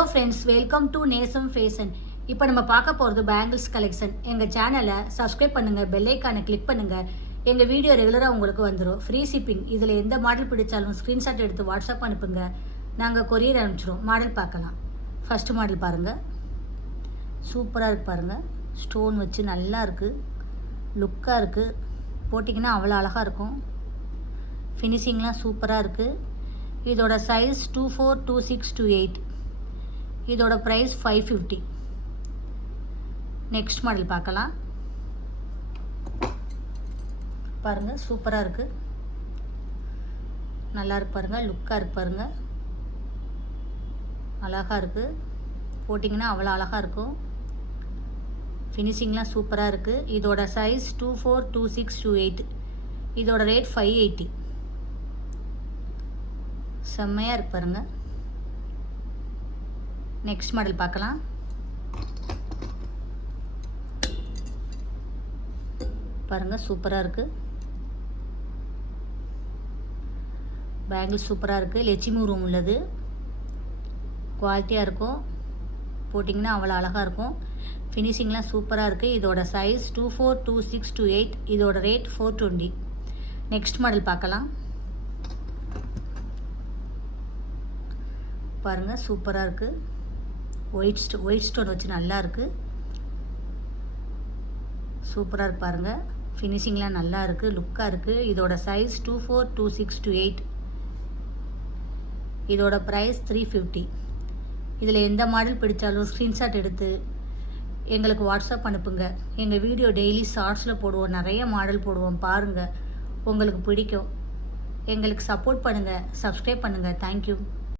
Hello friends, welcome to நேசம் fashion. இப்போ நம்ம பார்க்க போகிறது பேங்கிள்ஸ் கலெக்ஷன். எங்கள் சேனலை சப்ஸ்கிரைப் பண்ணுங்கள், பெல் ஐக்கானை கிளிக் பண்ணுங்கள். எங்கள் வீடியோ ரெகுலராக உங்களுக்கு வந்துடும். Free shipping. இதில் எந்த மாடல் பிடிச்சாலும் ஸ்க்ரீன்ஷாட் எடுத்து வாட்ஸ்அப் அனுப்புங்க, நாங்கள் கொரியர் அனுப்பிச்சிடுவோம். மாடல் பார்க்கலாம். ஃபஸ்ட்டு மாடல் பாருங்கள், சூப்பராக இருக்குது பாருங்கள். ஸ்டோன் வச்சு நல்லா இருக்குது, லுக்காக இருக்குது. போட்டிங்கன்னா அவ்வளோ அழகாக இருக்கும். ஃபினிஷிங்லாம் சூப்பராக இருக்குது. இதோட சைஸ் 24, 26, 28. இதோட ப்ரைஸ் 550. நெக்ஸ்ட் மாடல் பார்க்கலாம். பாருங்கள், சூப்பராக இருக்குது, நல்லா இருக்கு பாருங்கள், லுக்காக இருக்கு பாருங்கள், அழகாக இருக்குது. போட்டிங்கன்னா அவ்வளோ அழகாக இருக்கும். ஃபினிஷிங்லாம் சூப்பராக இருக்குது. இதோட சைஸ் 24, 26, 28. இதோட ரேட் 580. செம்மையாக இருக்கு பாருங்கள். நெக்ஸ்ட் மாடல் பார்க்கலாம். பாருங்கள், சூப்பராக இருக்குது. பேங்கிள் சூப்பராக இருக்குது. லட்சுமி ரூம் உள்ளது, குவாலிட்டியாக இருக்கும். போட்டிங்கன்னா அவ்வளோ அழகாக இருக்கும். ஃபினிஷிங்லாம் சூப்பராக இருக்குது. இதோட சைஸ் 24, 26, 28. இதோட ரேட் 420. நெக்ஸ்ட் மாடல் பார்க்கலாம். பாருங்கள், சூப்பராக இருக்குது. ஒயிட் ஸ்டோன் வச்சு நல்லா இருக்குது, சூப்பராக இருக்கு பாருங்கள். ஃபினிஷிங்லாம் நல்லா இருக்குது, லுக்காக இருக்குது. இதோட சைஸ் 24, 26, 28. இதோட ப்ரைஸ் 350. இதில் எந்த மாடல் பிடிச்சாலும் ஸ்க்ரீன்ஷாட் எடுத்து எங்களுக்கு வாட்ஸ்அப் அனுப்புங்க. எங்கள் வீடியோ டெய்லி ஷார்ட்ஸில் போடுவோம், நிறைய மாடல் போடுவோம், பாருங்கள், உங்களுக்கு பிடிக்கும். எங்களுக்கு சப்போர்ட் பண்ணுங்கள், சப்ஸ்கிரைப் பண்ணுங்கள். தேங்க்யூ.